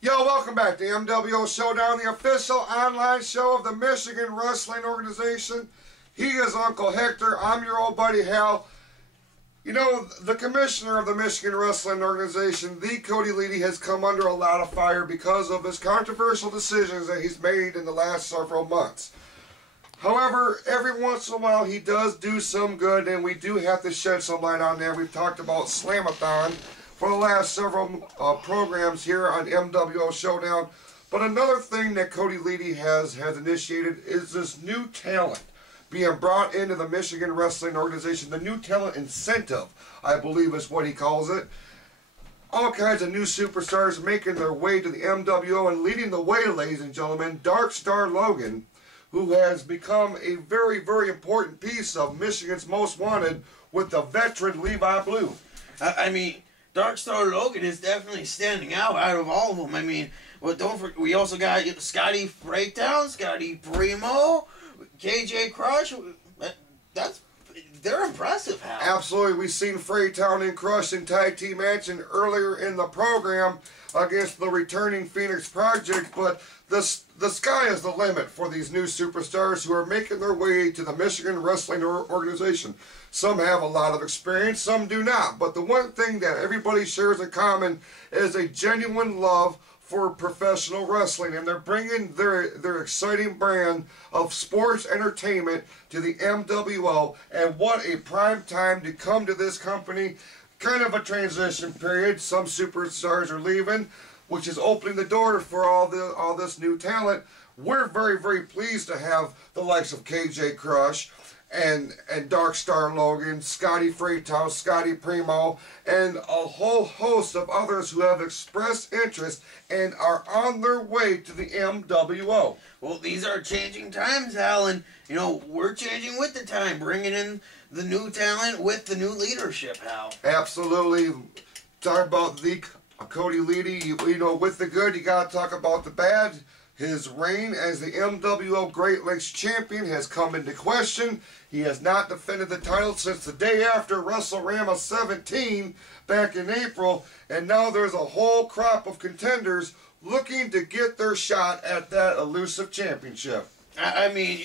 Yo, welcome back to MWO Showdown, the official online show of the Michigan Wrestling Organization. He is Uncle Hector. I'm your old buddy Hal. You know, the commissioner of the Michigan Wrestling Organization, the Cody Leedy, has come under a lot of fire because of his controversial decisions that he's made in the last several months. However, every once in a while he does do some good, and we do have to shed some light on that. We've talked about Slamathon for the last several programs here on MWO Showdown. But another thing that Cody Leedy has initiated is this new talent being brought into the Michigan Wrestling Organization. The new talent incentive, I believe is what he calls it. All kinds of new superstars making their way to the MWO, and leading the way, ladies and gentlemen, Dark Star Logan, who has become a very, very important piece of Michigan's Most Wanted with the veteran Levi Blue. I mean, Dark Star Logan is definitely standing out of all of them. I mean, well, we also got Scotty Breakdown, Scotty Primo, KJ Crush. They're impressive, Hal. Absolutely. We've seen Freytown and Crush in tag team action earlier in the program against the returning Phoenix Project, but the sky is the limit for these new superstars who are making their way to the Michigan Wrestling Organization. Some have a lot of experience, some do not, but the one thing that everybody shares in common is a genuine love for professional wrestling, and they're bringing their exciting brand of sports entertainment to the MWO, and what a prime time to come to this company. Kind of a transition period. Some superstars are leaving, which is opening the door for all this new talent. We're very, very pleased to have the likes of KJ Crush and Dark Star Logan, Scotty Freytown, Scotty Primo, and a whole host of others who have expressed interest and are on their way to the MWO. Well, these are changing times, Hal, and, you know, we're changing with the time, bringing in the new talent with the new leadership, Hal. Absolutely. Talk about the Cody Leedy. You know, with the good, you got to talk about the bad. His reign as the MWO Great Lakes Champion has come into question. He has not defended the title since the day after WrestleRama 17 back in April, and now there's a whole crop of contenders looking to get their shot at that elusive championship. I mean,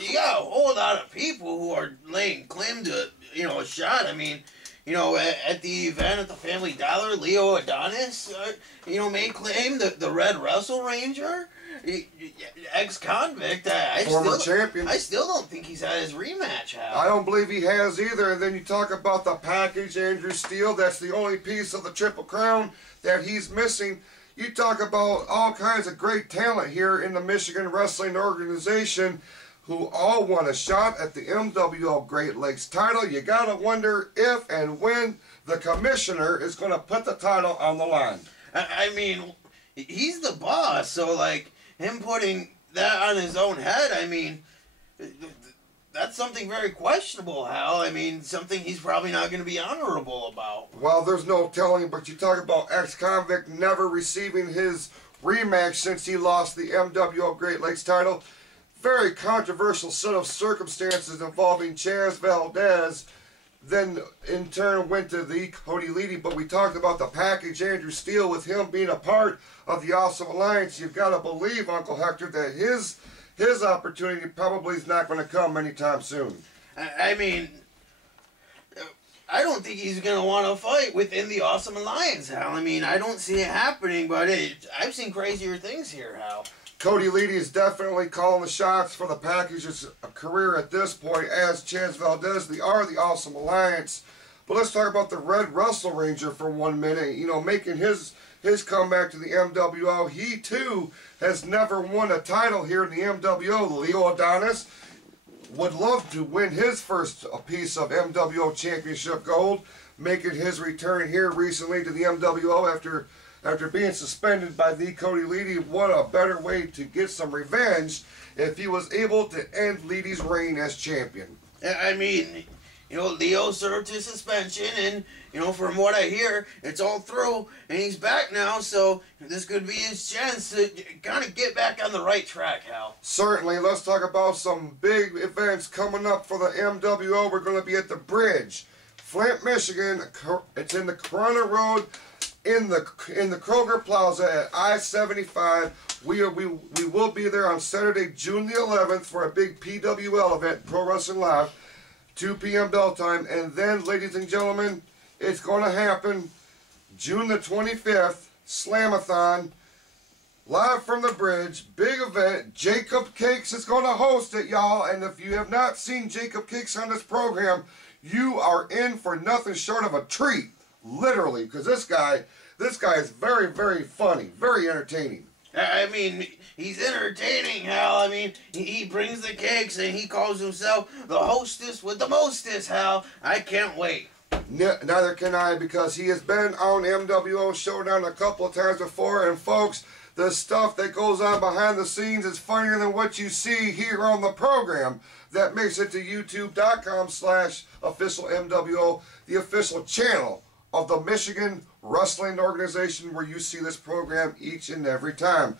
you got a whole lot of people who are laying claim to, you know, a shot. I mean, you know, at the event at the Family Dollar, Leo Adonis, you know, made claim that the Red Wrestle Ranger, ex-convict, former champion. I still don't think he's had his rematch, Hal. I don't believe he has either. And then you talk about the package, Andrew Steele. That's the only piece of the Triple Crown that he's missing. You talk about all kinds of great talent here in the Michigan Wrestling Organization who all want a shot at the MWO Great Lakes title. You gotta wonder if and when the commissioner is going to put the title on the line. I mean, he's the boss, so like him putting that on his own head, I mean, that's something very questionable, Hal. I mean, something he's probably not going to be honorable about. Well, there's no telling, but you talk about ex-convict never receiving his rematch since he lost the MWO Great Lakes title. Very controversial set of circumstances involving Chaz Valdez, then in turn went to the Cody Leedy. But we talked about the package, Andrew Steele, with him being a part of the Awesome Alliance. You've got to believe, Uncle Hector, that his opportunity probably is not going to come anytime soon. I mean, I don't think he's going to want to fight within the Awesome Alliance, Hal. I mean, I don't see it happening, but I've seen crazier things here, Hal. Cody Leedy is definitely calling the shots for the package's career at this point, as Chaz Valdez. They are the Awesome Alliance. But let's talk about the Red Wrestle Ranger for 1 minute. You know, making his comeback to the MWO. He, too, has never won a title here in the MWO. Leo Adonis would love to win his first piece of MWO Championship gold, making his return here recently to the MWO after being suspended by the Cody Leedy. What a better way to get some revenge if he was able to end Leedy's reign as champion. I mean, you know, Leo served his suspension, and, you know, from what I hear, it's all through, and he's back now, so this could be his chance to kind of get back on the right track, Hal. Certainly. Let's talk about some big events coming up for the MWO. We're going to be at the Bridge, Flint, Michigan. It's in the Corona Road in the Kroger Plaza at I-75. We will be there on Saturday, June the 11th for a big PWL event, Pro Wrestling Live, 2 p.m. bell time. And then, ladies and gentlemen, it's going to happen June the 25th, Slamathon, live from the bridge, big event. Jacob Cakes is going to host it, y'all. And if you have not seen Jacob Cakes on this program, you are in for nothing short of a treat, literally, because this guy is very, very funny, very entertaining. I mean, he's entertaining, Hal. I mean, he brings the cakes and he calls himself the hostess with the mostest, Hal. I can't wait. Neither can I, because he has been on MWO Showdown a couple of times before, and folks, the stuff that goes on behind the scenes is funnier than what you see here on the program. That makes it to youtube.com/officialmwo, the official channel of the Michigan Wrestling Organization, where you see this program each and every time.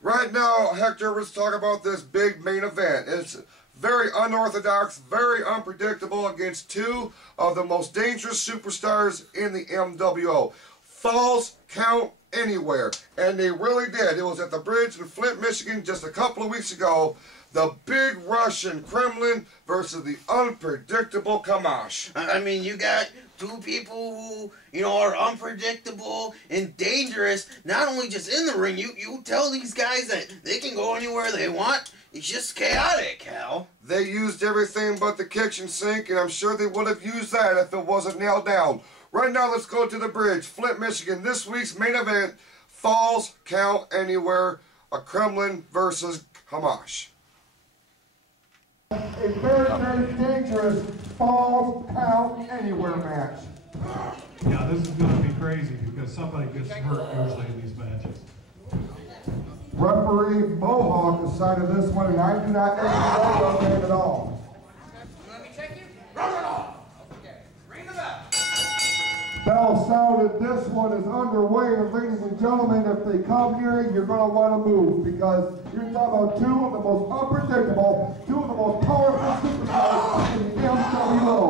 Right now, Hector, let's talk about this big main event. It's very unorthodox, very unpredictable, against two of the most dangerous superstars in the MWO. Falls count anywhere, and they really did. It was at the bridge in Flint, Michigan just a couple of weeks ago. The big Russian Kremlin versus the unpredictable Kamash. I mean, you got two people who, you know, are unpredictable and dangerous, not only just in the ring. You tell these guys that they can go anywhere they want. It's just chaotic, Hal. They used everything but the kitchen sink, and I'm sure they would have used that if it wasn't nailed down. Right now, let's go to the bridge, Flint, Michigan. This week's main event, Falls Count Anywhere, a Kremlin versus Kamash. A very, very dangerous Falls Count Anywhere match. Yeah, this is going to be crazy because somebody gets hurt usually in these matches. Referee Mohawk decided this one, and I do not think he's man at all. Let me check you. Run it off. Okay. Ring the bell. Bell sounded. This one is underway, and ladies and gentlemen, if they come near you, you're going to want to move, because you're talking about two of the most unpredictable, two of the most powerful superstars in the MWO.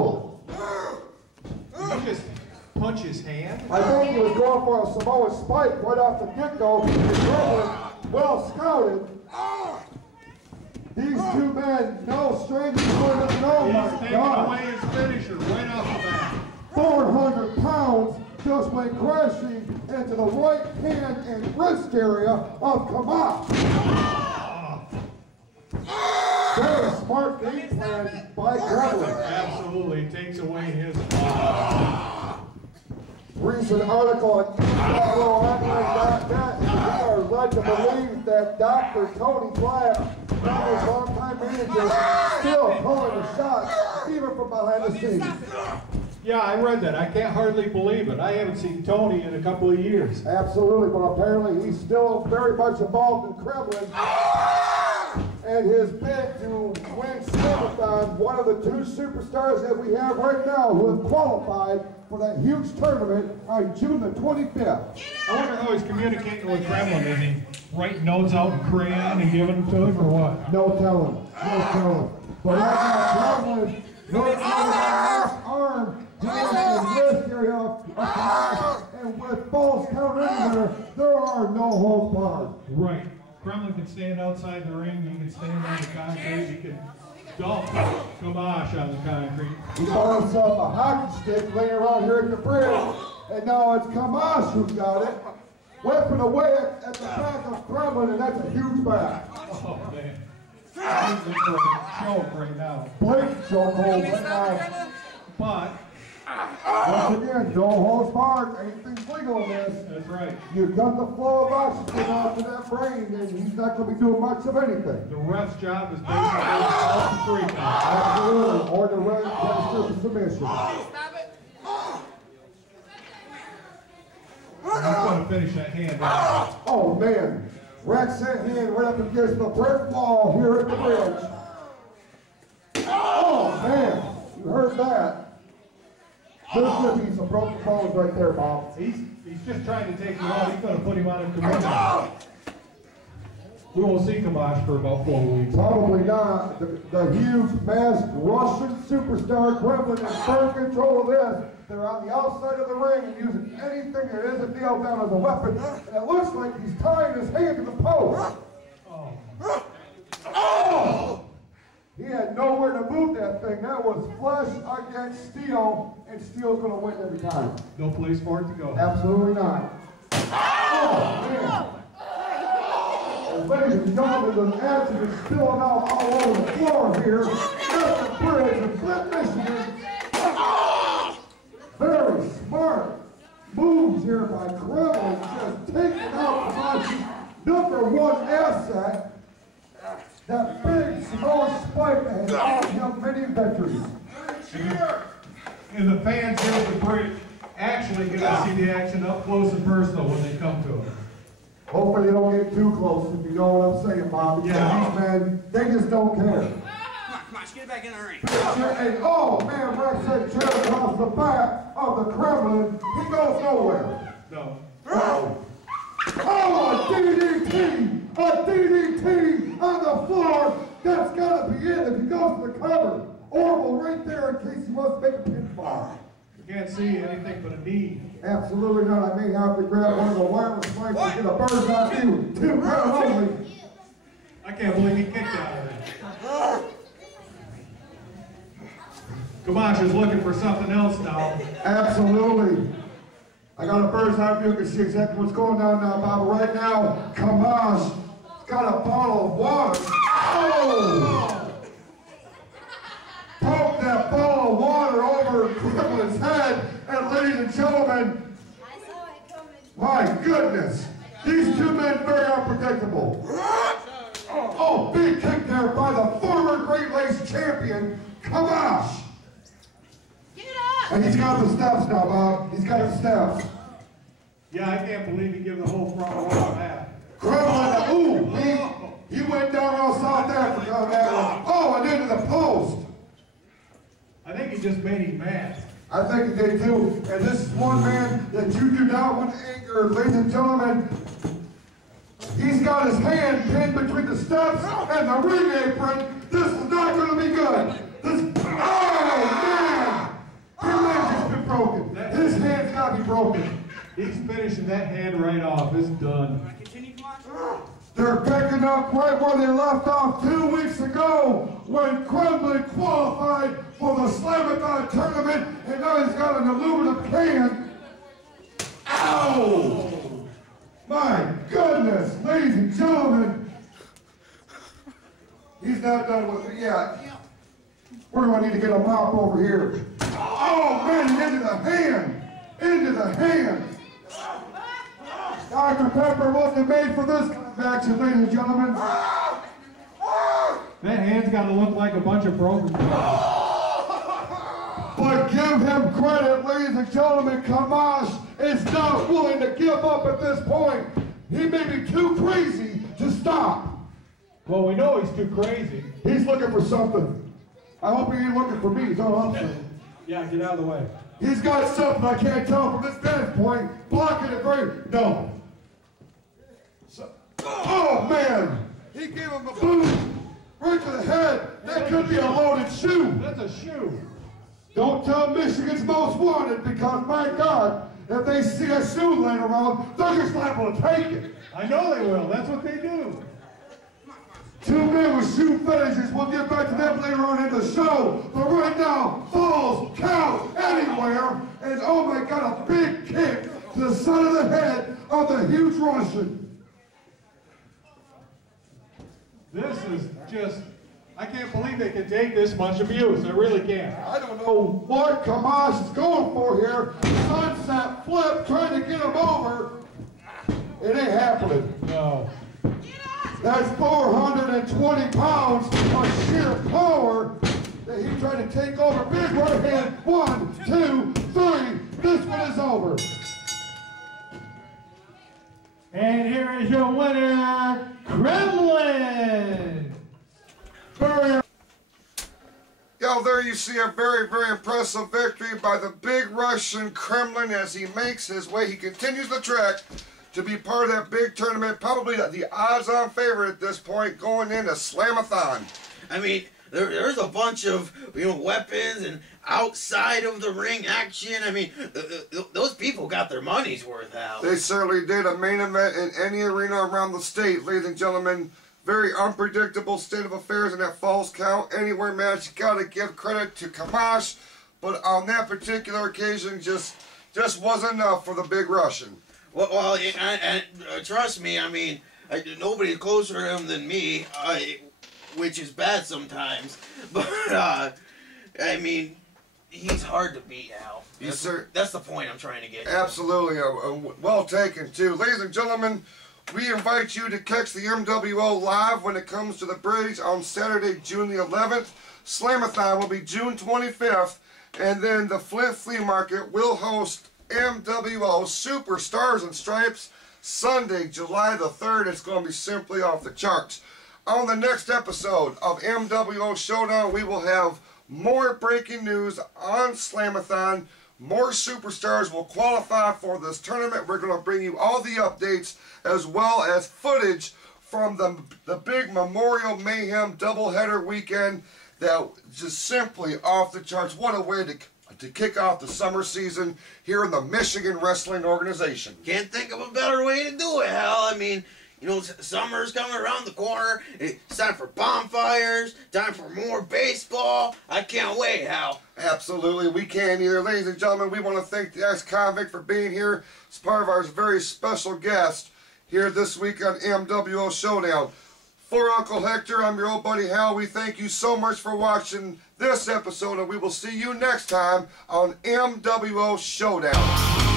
Did you just punch his hand? I think he was going for a Samoa spike right off the get-go. Well scouted. These two men, no strangers going to know. He's taking away his finisher right off the bat. 400 pounds just went crashing into the right hand and wrist area of Kamash. Very smart game plan by Kremlin. Absolutely, takes away his. Recent article on MWOonline.net are led to believe that Dr. Tony Black, his longtime manager, still calling the shots, even from behind the scenes. Yeah, I read that. I can't hardly believe it. I haven't seen Tony in a couple of years. Absolutely, but apparently he's still very much involved in Kremlin. And his bid to win Slamathon, one of the two superstars that we have right now who have qualified for that huge tournament on June the 25th. I wonder how he's communicating with Kremlin. Is he writing notes out in crayon and giving them to him, or what? No telling. No telling. But right now, Kremlin, right now, his arm, he has the wrist area of Kamash, and with falls count anywhere, there are no holds barred. Right. Kremlin can stand outside the ring, he can stand on the concrete, he can dump Kamash on the concrete. He bought himself a hockey stick laying around here at the bridge, and now it's Kamash who's got it, whipping away at the back of Kremlin, and that's a huge back. Oh, man. He's in for a choke right now. Blatant chokehold right now. But, once again, no holds barred. Anything's legal in this. that's right. You got the flow of oxygen off to that brain, and he's not going to be doing much of anything. The ref's job is basically all for free now. Absolutely. Or the red register for submission. Stop it. He's going to finish that hand out. Oh, man. Rex that hand right up against the brick wall here at the bridge. Oh, man. You heard that. There's going to be some broken bones right there, Bob. He's just trying to take him out. He's going to put him on a commitment. We won't see Kamash for about 4 weeks. Probably not. The huge, masked Russian superstar Kremlin is in firm control of this. They're on the outside of the ring and using anything it is. It nailed down as a weapon. And it looks like he's tying his hand to the post. Oh! He had nowhere to move that thing. That was flesh against steel, and steel's going to win every time. No place for it to go. Absolutely not. Oh, man. And ladies and gentlemen, the action is spilling out all over the floor here. At the bridge in Flint, Michigan. Very smart moves here by Kremlin, just taking out Kamash's #1 asset. That big small spike that has brought him many victories. And the fans here at the bridge actually get to see the action up close and personal when they come to it. Hopefully they don't get too close, if you know what I'm saying, Bob. Yeah. These men, they just don't care. Come on, get back in the ring. And oh man, Rex said chair across the back of the Kremlin. He goes nowhere. No. Oh, a DDT! A DDT on the floor! That's gotta be it if he goes to the cover. Orville right there in case he wants to make a pinfall. You can't see anything but a knee. Absolutely not. I may have to grab one of the wireless mics and get a bird's eye view. 2 count only. I can't believe he kicked out of there. Kamash is looking for something else now. Absolutely. I got a bird's eye view to see exactly what's going on now, Bob. Right now, Kamash got a bottle of water. Oh! Poked that bottle of water over Kremlin's head, and ladies and gentlemen, my goodness, these two men very unpredictable. Oh, big kick there by the former Great Lakes champion, Kamash. And he's got the steps now, Bob. He's got the steps. Yeah, I can't believe he gave the whole front row a that. Kremlin, ooh, he went down all South Africa on that one. Oh, and into the post. I think he just made him mad. I think he did too. And this is one man that you do not want to anger, ladies and gentlemen. He's got his hand pinned between the steps and the ring apron. This is not going to be good. This, oh, man. His leg's just been broken. His hand's got to be broken. He's finishing that hand right off. It's done. Continue, Kamash. They're picking up right where they left off 2 weeks ago when Kremlin qualified for the Slamathon tournament, and now he's got an aluminum can. Ow! My goodness, ladies and gentlemen. He's not done with it yet. We're going to need to get a mop over here. Oh, man, into the hand. Into the hand. Dr. Pepper wasn't made for this kind of action, ladies and gentlemen. That hand's got to look like a bunch of broken bones. But give him credit, ladies and gentlemen. Kamash is not willing to give up at this point. He may be too crazy to stop. Well, we know he's too crazy. He's looking for something. I hope he ain't looking for me, is all I'm saying. Yeah, get out of the way. He's got something I can't tell from this vantage point. Blocking it very. No. So, oh, man. He gave him a boom right to the head. That could be a loaded shoe. That's a shoe. Don't tell Michigan's Most Wanted because, my God, if they see a shoe laying around, they're just liable to take it. I know they will. That's what they do. 2 men with shoe fetishes. We'll get back to them later on in the show. But right now, falls count anywhere. And oh my God, a big kick to the side of the head of the huge Russian. This is just, I can't believe they can take this much abuse. I really can't. I don't know what Kamash is going for here. Sunset flip, trying to get him over. It ain't happening. No. That's 420 pounds of sheer power that he tried to take over. Big right hand. 1, 2, 3. This one is over. And here is your winner, Kremlin. Yo, there you see a very, very impressive victory by the big Russian Kremlin as he makes his way. He continues the trek to be part of that big tournament. Probably the odds-on favorite at this point going into Slamathon. I mean, there's a bunch of, you know, weapons and outside of the ring action. I mean, those people got their money's worth, Hal. They certainly did. A main event in any arena around the state, ladies and gentlemen. Very unpredictable state of affairs in that Falls Count Anywhere match. Got to give credit to Kamash, but on that particular occasion, just wasn't enough for the Big Russian. Well, and trust me, I mean, nobody's closer to him than me, which is bad sometimes. But I mean, he's hard to beat, Al. That's the point I'm trying to get. Absolutely, well taken too, ladies and gentlemen. We invite you to catch the MWO live when it comes to the bridge on Saturday, June the 11th. Slamathon will be June 25th, and then the Flint Flea Market will host MWO Superstars and Stripes Sunday, July the 3rd. It's going to be simply off the charts. On the next episode of MWO Showdown, we will have more breaking news on Slamathon. More superstars will qualify for this tournament. We're going to bring you all the updates as well as footage from the big Memorial Mayhem doubleheader weekend that just simply off the charts. What a way to kick off the summer season here in the Michigan Wrestling Organization. Can't think of a better way to do it, Hal. I mean, you know, summer's coming around the corner. It's time for bonfires, time for more baseball. I can't wait, Hal. Absolutely, we can't either. Ladies and gentlemen, we want to thank the ex-convict for being here as part of our very special guest here this week on MWO Showdown. For Uncle Hector, I'm your old buddy Hal. We thank you so much for watching this episode, and we will see you next time on MWO Showdown.